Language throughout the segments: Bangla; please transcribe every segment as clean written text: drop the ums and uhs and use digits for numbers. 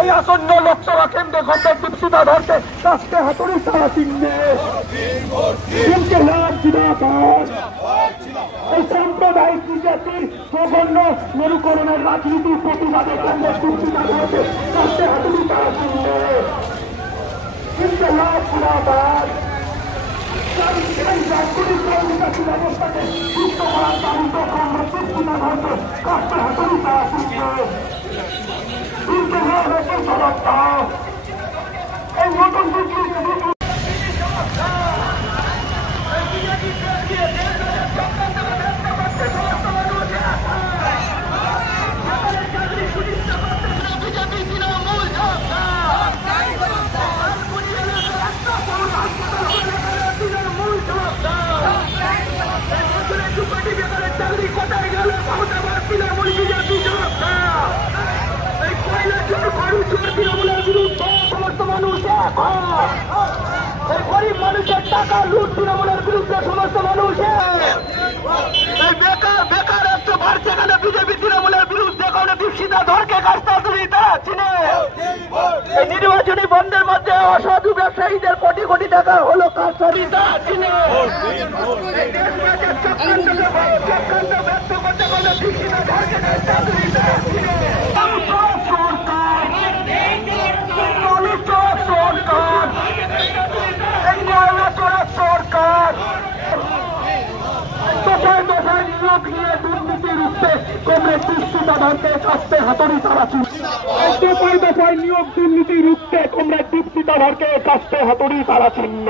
এই আসন্ন লোকসভা কেন্দ্রে কমরেড দীপশিতা ধরকে কাস্তে হাতুড়ি তারা চিহ্নে এই সাম্প্রদায়িক বিজেপির জঘন্য মেরুকরণের রাজনীতির প্রতিবাদে কমরেড দীপশিতা ধরকে কাস্তে হাতুড়ি তারা চিহ্নে জিন্দাবাদ ব্যবস্থাকে সুস্থ করার দাবিতে কমরেড দীপশিতা ধরকে কাস্তে হাতুড়ি তারা চিহ্নে এই নতুন গরিব মানুষের টাকা লুট তৃণমূলের বিরুদ্ধে সমস্ত মানুষ বেকার বেকারত্ব বাড়ছে কেন বিজেপি তৃণমূলের বিরুদ্ধে কোন দীপশিতা ধরকে কাজটা তুমি তারা চিনে এই নির্বাচনী বন্ধের মধ্যে অসাধু ব্যবসায়ীদের কোটি কোটি টাকা হলো কাজটা তারা চিনে চক্রান্ত ব্যক্ত করতে বলে দীপশিতা ধরকে কাজটা তুমি তারা চিনে সরকার দফায় দফায় নিয়োগ নিয়ে দুর্নীতি রুখতে কমরেড দীপশিতা ধরকে কাস্তে হাতুড়ি তারা চিহ্নে দফায় দফায় নিয়োগ দুর্নীতি রুখতে কমরেড দীপশিতা ধরকে কাস্তে হাতুড়ি তারা চিহ্ন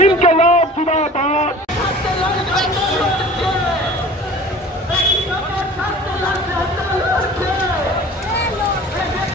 ইনকিলাব জিন্দাবাদ